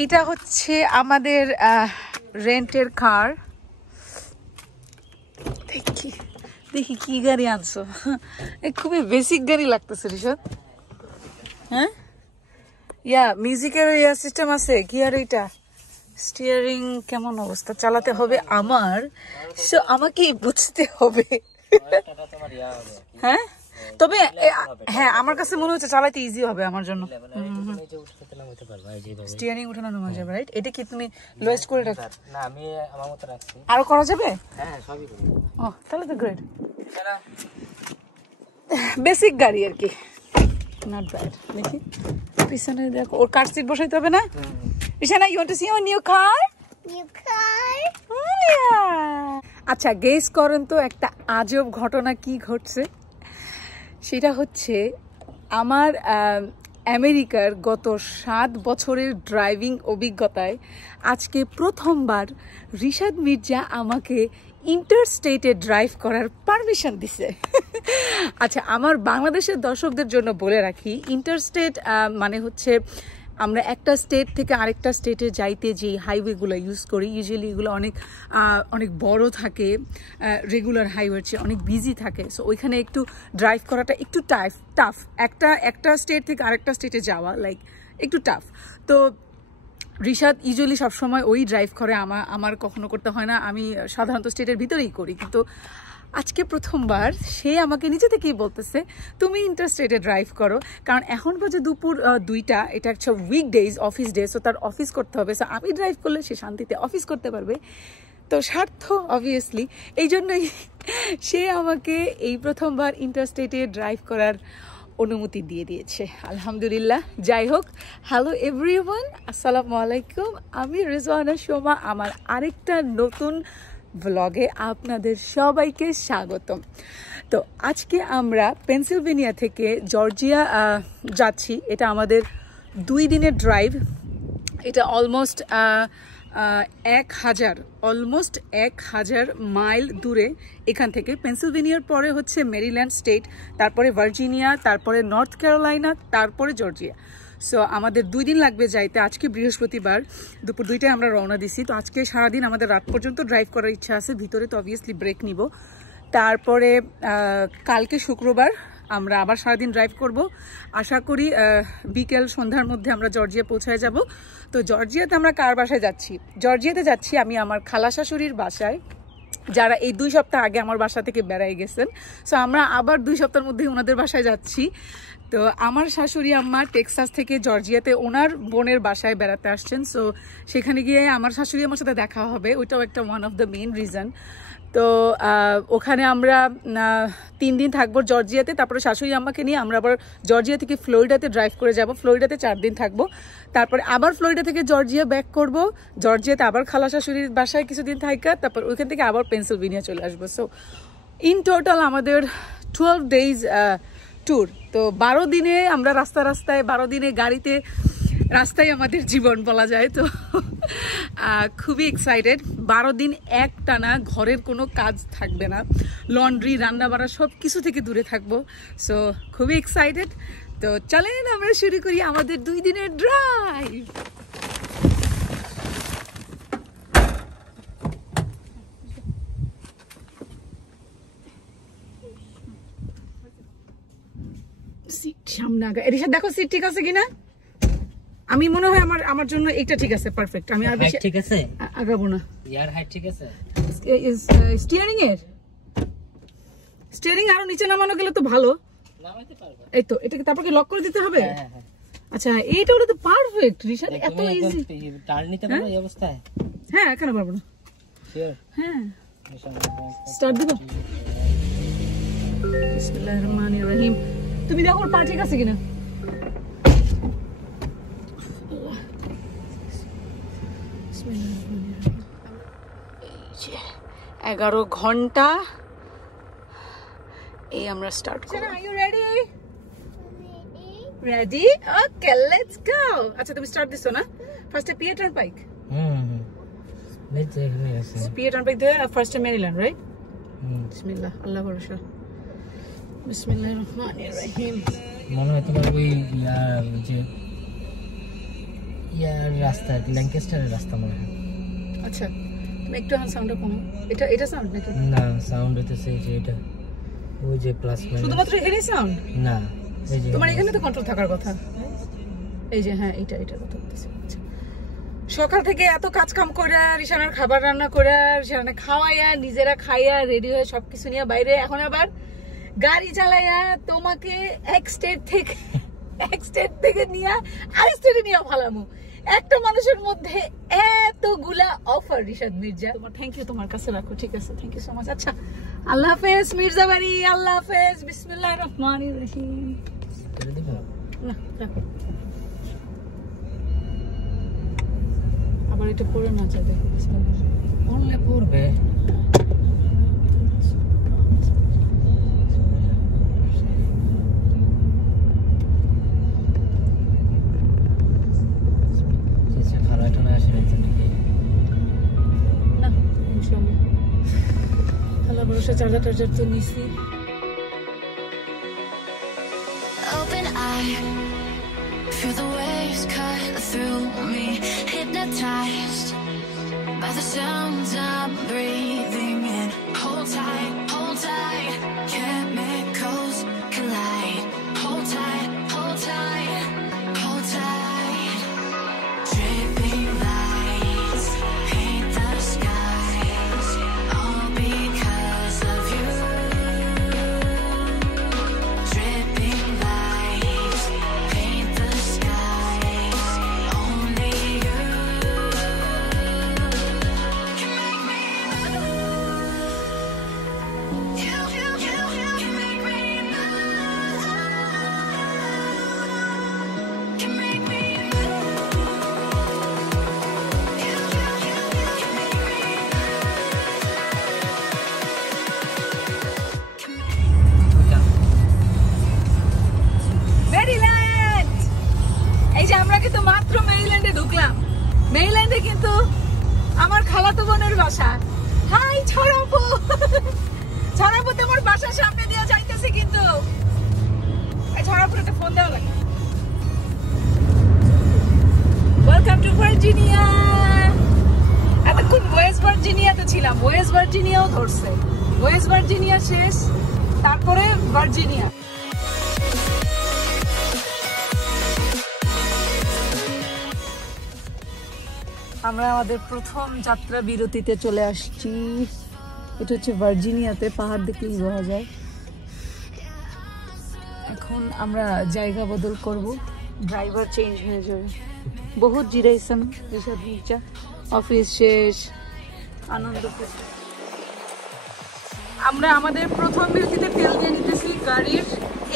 এটা হচ্ছে আমাদের রেন্টের কার। দেখি দেখি কি গাড়ি আনছো, খুবই বেসিক গাড়ি লাগতেছে রিশাদ। হ্যাঁ, ইয়া মিউজিকের ইয়া সিস্টেম আছে কি? আর এটা স্টিয়ারিং কেমন অবস্থা? চালাতে হবে আমার, আমাকেই বুঝতে হবে। হ্যাঁ, তবে হ্যাঁ আমার কাছে মনে হচ্ছে চালাতে ইজি হবে আমার জন্য। স্টিয়ারিং উঠানো নামা যাবে, রাইট? এটা কি তুমি লোয়েস্ট করে রাখো? না, আমি আমার মতো রাখছি। আরো করা যাবে? হ্যাঁ, সবই করি। ও, তাহলে তো গ্রেট। বেসিক গাড়ি আর কি, নট ব্যাড। দেখি পিছনে দেখো, ওর কার সিট বসাইতে হবে না? Ishana, you want to see our new car? New car? Oh, yeah. আচ্ছা, গেস করেন তো একটা আজব ঘটনা কি ঘটছে। সেটা হচ্ছে আমার আমেরিকার গত 7 বছরের ড্রাইভিং অভিজ্ঞতায় আজকে প্রথমবার রিশাদ মির্জা আমাকে ইন্টারস্টেটে ড্রাইভ করার পারমিশন দিছে। আচ্ছা, আমার বাংলাদেশের দর্শকদের জন্য বলে রাখি, ইন্টারস্টেট মানে হচ্ছে আমরা একটা স্টেট থেকে আরেকটা স্টেটে যাইতে যে হাইওয়েগুলো ইউজ করি, ইউজুয়ালি এগুলো অনেক বড় থাকে, রেগুলার হাইওয়ের চেয়ে অনেক বিজি থাকে। সো ওইখানে একটু ড্রাইভ করাটা একটু টাফ। একটা স্টেট থেকে আরেকটা স্টেটে যাওয়া লাইক একটু টাফ। তো রিশাদ ইউজুয়ালি সবসময় ওই ড্রাইভ করে, আমার কখনো করতে হয় না, আমি সাধারণত স্টেটের ভিতরেই করি। কিন্তু আজকে প্রথমবার সে আমাকে নিজে থেকেই বলতেছে তুমি ইন্টারস্টেটে ড্রাইভ করো, কারণ এখন বাজে দুপুর 2টা, এটা একটা উইকডেজ অফিস ডে, সো তার অফিস করতে হবে। সো আমি ড্রাইভ করলে সে শান্তিতে অফিস করতে পারবে, তো স্বার্থ অবভিয়াসলি। এই জন্যই সে আমাকে এই প্রথমবার ইন্টারস্টেটে ড্রাইভ করার অনুমতি দিয়ে দিয়েছে, আলহামদুলিল্লাহ। যাই হোক, হ্যালো এভরিওয়ান, আসসালামু আলাইকুম। আমি রিজওয়ানা সোমা, আমার আরেকটা নতুন ব্লগে আপনাদের সবাইকে স্বাগতম। তো আজকে আমরা পেনসিলভেনিয়া থেকে জর্জিয়া যাচ্ছি। এটা আমাদের 2 দিনের ড্রাইভ। এটা অলমোস্ট 1000 মাইল দূরে এখান থেকে। পেনসিলভেনিয়ার পরে হচ্ছে মেরিল্যান্ড স্টেট, তারপরে ভার্জিনিয়া, তারপরে নর্থ ক্যারোলাইনা, তারপরে জর্জিয়া। সো আমাদের 2 দিন লাগবে যাইতে। আজকে বৃহস্পতিবার দুপুর 2টায় আমরা রওনা দিছি। তো আজকে সারাদিন আমাদের রাত পর্যন্ত ড্রাইভ করার ইচ্ছা আছে, ভিতরে তো অবভিয়াসলি ব্রেক নিব। তারপরে কালকে শুক্রবার আমরা আবার সারাদিন ড্রাইভ করব। আশা করি বিকেল সন্ধ্যার মধ্যে আমরা জর্জিয়া পৌঁছায় যাব। তো জর্জিয়াতে আমরা কার বাসায় যাচ্ছি? জর্জিয়াতে যাচ্ছি আমি আমার খালা শাশুড়ির বাসায়, যারা এই 2 সপ্তাহ আগে আমার বাসা থেকে বেড়াই গেছেন। সো আমরা আবার 2 সপ্তাহের মধ্যে ওনাদের বাসায় যাচ্ছি। তো আমার শাশুড়ি আম্মা টেক্সাস থেকে জর্জিয়াতে ওনার বোনের বাসায় বেড়াতে আসছেন। সো সেখানে গিয়ে আমার শাশুড়ি আমার সাথে দেখা হবে, ওইটাও একটা one of the main reason. তো ওখানে আমরা 3 দিন থাকবো জর্জিয়াতে। তারপরে শাশুড়ি আম্মাকে নিয়ে আমরা আবার জর্জিয়া থেকে ফ্লোরিডাতে ড্রাইভ করে যাব। ফ্লোরিডাতে 4 দিন থাকবো। তারপরে আবার ফ্লোরিডা থেকে জর্জিয়া ব্যাক করব, জর্জিয়াতে আবার খালা শাশুড়ির বাসায় কিছুদিন থাকা, তারপর ওইখান থেকে আবার পেনসিলভেনিয়া চলে আসবো। সো ইন টোটাল আমাদের 12 ডেজ ট্যুর। তো 12 দিনে আমরা রাস্তায়, 12 দিনে গাড়িতে, রাস্তায় আমাদের জীবন বলা যায়। তো খুবই এক্সাইটেড। 12 দিন এক টানা ঘরের কোনো কাজ থাকবে না, লন্ড্রি, রান্না বাড়া সব কিছু থেকে দূরে থাকবো। সো খুবই এক্সাইটেড। তো চলেন আমরা শুরু করি আমাদের 2 দিনের ড্রাইভ। সামনে আগা এর সাথে দেখো সিট ঠিক আছে কিনা। আমি মনে হয় আমার জন্য এটা ঠিক আছে, পারফেক্ট। আমি আর বেশি ঠিক আছে আগাবো না। ইয়ার হাইট ঠিক আছে। স্টিয়ারিং আরো নিচে নামানো গেলে তো ভালো নামাইতে পারবে। এই তো এটাকে তারপর কি লক করে দিতে হবে? হ্যাঁ হ্যাঁ। আচ্ছা, এইটা হলো তো পারফেক্ট রিশাদ, এত ইজি। টার্ন নিতে পারবে এই অবস্থায়? হ্যাঁ, কেন পারবো না? শিওর? হ্যাঁ, স্টার্ট দিব। বিসমিল্লাহির রহমানির রহিম। তুমি দেখো পা ঠিক আছে কিনা। 11 ঘন্টা এই আমরা স্টার্ট করব। Are you ready? Ready? Okay, let's go. আচ্ছা, তুমি স্টার্ট দিছো না? ফার্স্টে পিয়ে টার্ন বাইক। পিয়ে টার্ন বাইক দিয়ে ফার্স্টে মেরিল্যান্ড, রাইট? বিসমিল্লাহ, আল্লাহ ভরসা। বিসমিল্লাহির রহমানির রহিম। মনে হয় তোমার ওই যে ইয়ার রাস্তা ল্যাঙ্কাস্টারের রাস্তা মনে হয়। আচ্ছা তুমি একটু সাউন্ডটা কমাও। এটা সাউন্ড নাকি? না সাউন্ড হইতেছে এই যে এটা ওই যে প্লাস মাইনাস শুধুমাত্র এখানেই সাউন্ড না এই যে তোমার এখানে তো কন্ট্রোল থাকার কথা। এই যে হ্যাঁ এটার কথা বলতেছি। আচ্ছা সকাল থেকে এত কাজ কাম করে রিশানার খাবার রান্না করে রিশানা খাওয়াইয়া নিজেরা খাইয়া রেডি হয়ে সবকিছু নিয়ে বাইরে এখন আবার গাড়ি চালাইয়া তোমাকে এক স্টেট থেকে নিয়ে আর স্টেটে নিয়ে ভালামু। একটা মানুষের মধ্যে এতগুলা অফার রিশাদ মির্জা, তোমার থ্যাংক ইউ তোমার কাছে রাখো। ঠিক আছে থ্যাংক ইউ সো মাচ। আচ্ছা আল্লাহ হাফেজ মির্জা বাড়ি, আল্লাহ হাফেজ, বিসমিল্লাহির রহমানির রহিম। না রাখো আবার এটা পড়ে না যায় দেখো পড়লে পড়বে। না ইনশাআল্লাহ আল্লাহ ভরসা চার্জার তো নিছি। Open eye, feel the waves cut through me, hypnotized by the sounds I'm breathing in. Hold tight, chemicals collide. Hold tight, hold tight, hold tight. Dripping lights paint the skies, all because of you. Dripping lights paint the skies, only you can make me move. You can make me move. Can make me move. You can make me Maryland. এই যে আমরা কিন্তু মাত্র মেরিল্যান্ডে ঢুকলাম। মেরিল্যান্ডে কিন্তু আমার খালাতো বোনের বাসা। হাই ছড়াপু, ছড়াপু তোমার বাসার সামনে দিয়ে যাইতেছে কিন্তু। এই ছড়াপুর একটা ফোন দেওয়া লাগে। Welcome to Virginia. এতক্ষণ ওয়েস্ট ভার্জিনিয়াতে ছিলাম, ওয়েস্ট ভার্জিনিয়াও ধরছে। ওয়েস্ট ভার্জিনিয়া শেষ, তারপরে ভার্জিনিয়া। আমরা আমাদের প্রথম যাত্রা বিরতিতে চলে আসছি। এটা হচ্ছে ভার্জিনিয়াতে, পাহাড় দেখলেই বোঝা যায়। এখন আমরা জায়গা বদল করব, ড্রাইভার চেঞ্জ হয়ে যাবে। বহুত জিরাইছেন রিশাদ মির্জা, অফিস শেষ, আনন্দ। আমরা আমাদের প্রথম বিরতিতে তেল দিয়ে নিতেছি গাড়ির।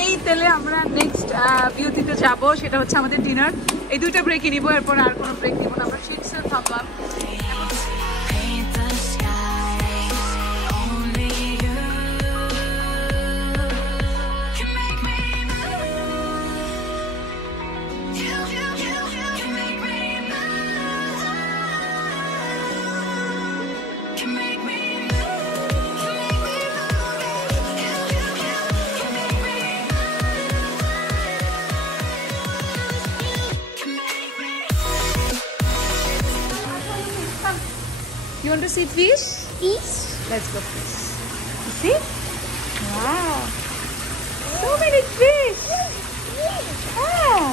এই তেলে আমরা নেক্সট বিরতিতে যাব, সেটা হচ্ছে আমাদের ডিনার। এই দুইটা ব্রেকে নিব, এরপর আর কোনো ব্রেক নিব না। আমরা শিটসে থাকলাম। paint the skies, only you can make me move. You can make me move. Can make me move. Can make me move. You can make me move. Can make me. You want to see fish? Fish. Let's go fish. You see? Wow. So many fish. Ah.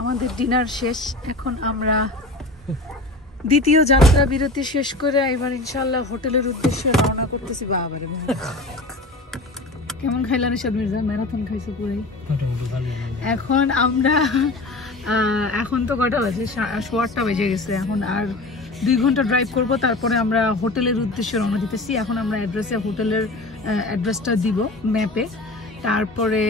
আমাদের dinner শেষ, এখন আমরা দ্বিতীয় যাত্রা বিরতি শেষ করে এবার ইনশাআল্লাহ হোটেলের উদ্দেশ্যে রওনা করতেছি। বাবারে কেমন খাইলা রিশাদ মির্জা? ম্যারাথন খাইছো পুরাই। এখন আমরা এখন তো কটা বাজে, 8:15 বেজে গেছে। এখন আর 2 ঘন্টা ড্রাইভ করব, তারপরে আমরা হোটেলের উদ্দেশ্যে রওনা দিতেছি। এখন আমরা হোটেলের অ্যাড্রেসটা দিব ম্যাপে, তারপরে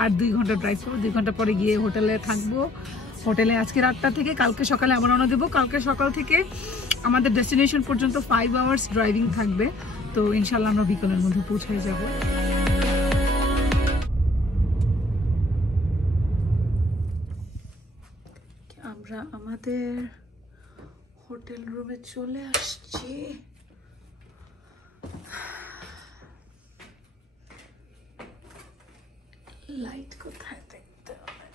আর 2 ঘন্টা ড্রাইভ করবো। 2 ঘন্টা পরে গিয়ে হোটেলে থাকবো। হোটেলে আজকে রাতটা থেকে কালকে সকালে আমরা রওনা দেবো। কালকে সকাল থেকে আমাদের ডেস্টিনেশন পর্যন্ত 5 আওয়ার্স ড্রাইভিং থাকবে। তো ইনশাল্লাহ আমরা বিকেলের মধ্যে পৌঁছে যাব। আমরা আমাদের হোটেল রুমে চলে আসছি। লাইট কোথায় দেখতে হবে?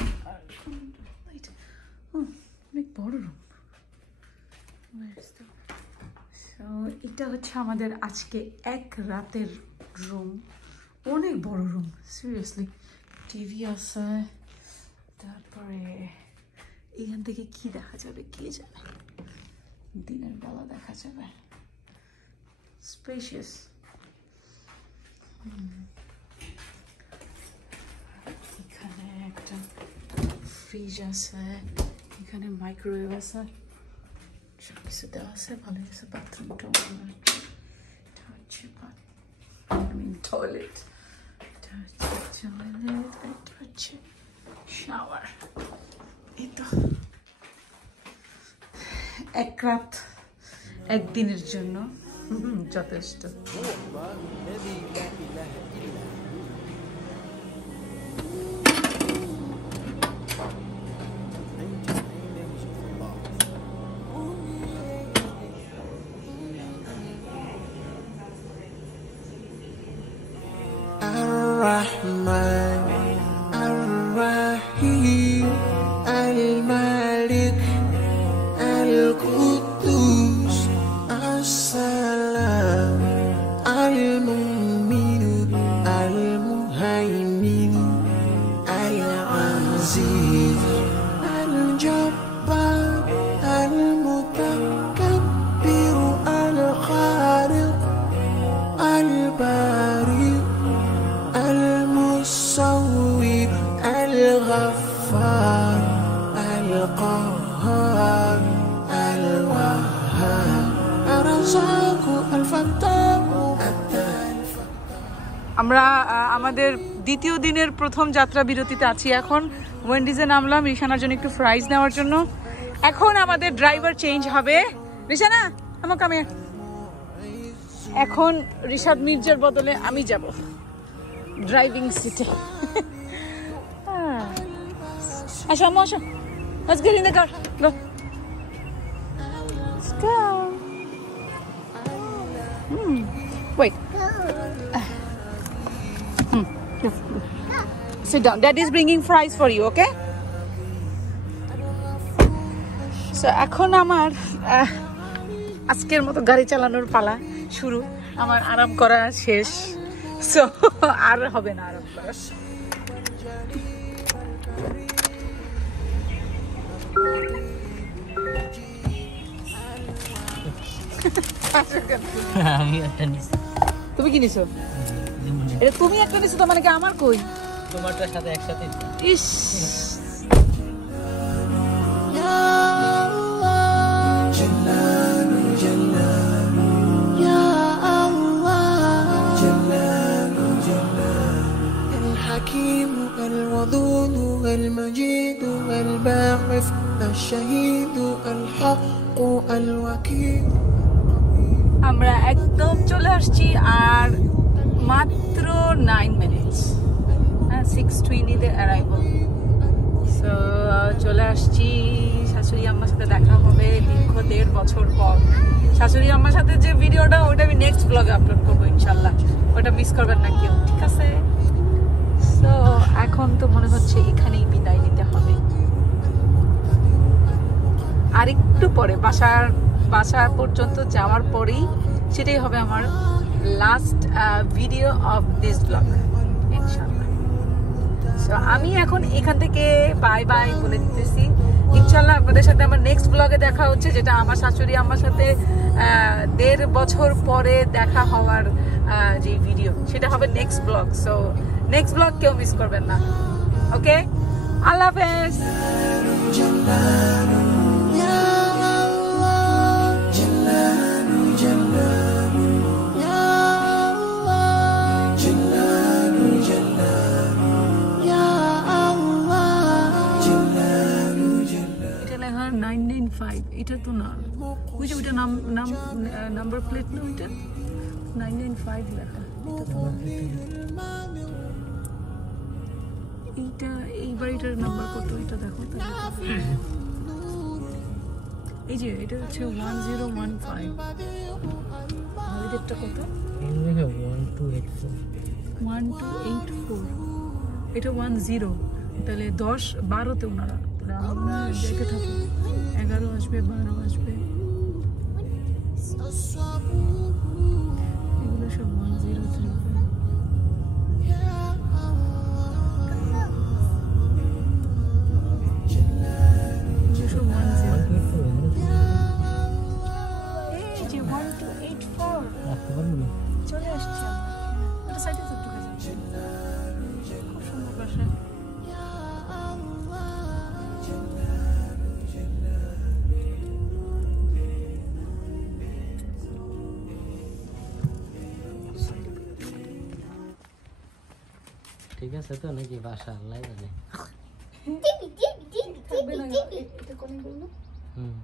অনেক বড় রুম। এটা হচ্ছে আমাদের আজকে এক রাতের রুম। অনেক বড় রুম, সিরিয়াসলি। টিভি আছে, তারপরে এখান থেকে কি দেখা যাবে কে জানে, দিনের বেলা দেখা যাবে। স্পেশিয়াস। এখানে একটা ফ্রিজ আছে, এখানে মাইক্রোওয়েভ আছে, সব কিছু দেওয়া আছে, ভালো আছে। বাথরুমটা এটা হচ্ছে টয়লেট, এটা হচ্ছে টয়লেট, এটা হচ্ছে শাওয়ার। এই তো এক রাত একদিনের জন্য যথেষ্ট। Ar-Rahman, Ar-Rahim, Al-Malik, Al-Quddus, As-Salam, Al-Mu'min, Al-Muhaymin, Al-Aziz, Al-Jabbar, Al-Mutakabbir, Al-Khaliq, Al-Bari, المصور الغفار القهار الوهاب الرزاق الفتاح আমরা আমাদের দ্বিতীয় দিনের প্রথম যাত্রা বিরতিতে আছি। এখন ওয়েন্ডিজে নামলাম রিশানার জন্য একটু ফ্রাইজ নেওয়ার জন্য। এখন আমাদের ড্রাইভার চেঞ্জ হবে। রিশানা আমাকে আমি এখন রিশাদ মির্জার বদলে আমি যাব ড্রাইভিং সিটে। আসো আম্মু আসো, let's get in the car, go, let's go. Wait, go. Sit down, Dad is bringing fries for you, okay? So এখন আমার আজকের মতো গাড়ি চালানোর পালা শুরু। আমার আরাম করা শেষ, সো আর হবে না আরাম করা। আমি একটা নিছি। তুমি কি নিছো? এটা তুমি একটা নিছো, তো মানে কি আমার কই? তোমারটার সাথে একসাথে। ইস, الحكيم الودود المجيد الباعث الشهيد الحق الوكيل। আমরা একদম চলে আসছি আর মাত্র 9 মিনিটস, 6:20 অ্যারাইভাল। সো চলে আসছি। শাশুড়ি আম্মার সাথে দেখা হবে দীর্ঘ 1.5 বছর পর। শাশুড়ি আম্মার সাথে যে ভিডিওটা, ওটা আমি নেক্সট ব্লগে আপলোড করবো ইনশাল্লাহ। ওটা মিস করবেন না কেউ, ঠিক আছে? সো এখন তো মনে হচ্ছে এখানেই বিদায় নিতে হবে। আর একটু পরে বাসা পর্যন্ত যাওয়ার পরেই সেটাই হবে আমার last video of this blog ইনশাআল্লাহ। সো আমি এখন এখান থেকে বাই বাই বলে দিতেছি। ইনশাআল্লাহ আপনাদের সাথে আমার নেক্সট ব্লগে দেখা হচ্ছে, যেটা আমার শাশুড়ি আমার সাথে 1.5 বছর পরে দেখা হওয়ার যে ভিডিও, সেটা হবে next blog. So next blog কেউ মিস করবেন না, ওকে? আল্লাহ হাফেজ। এটা লেখা 995, এটা তো না, ওই যে ওইটা নাম্বার প্লেট না, ওইটা 995 লেখা। এইটা এই বাড়িটার নাম্বার কত এটা দেখো তো। এই যে এটা হচ্ছে 1015, বাড়িটা কত? 1284, এটা 10, তাহলে 10 12তে ওনারা, তাহলে আমরা দেখে থাকি 11 আসবে 12 আসবে, এগুলো সব 1035। চলে আসছে ওটা সাইডে তো ঢুকে যাচ্ছে, খুব সুন্দর বাসা। ঠিক আছে তো নাকি বাসা আল্লাহ জানে। থাকবে না এটা কোনে বললো। হুম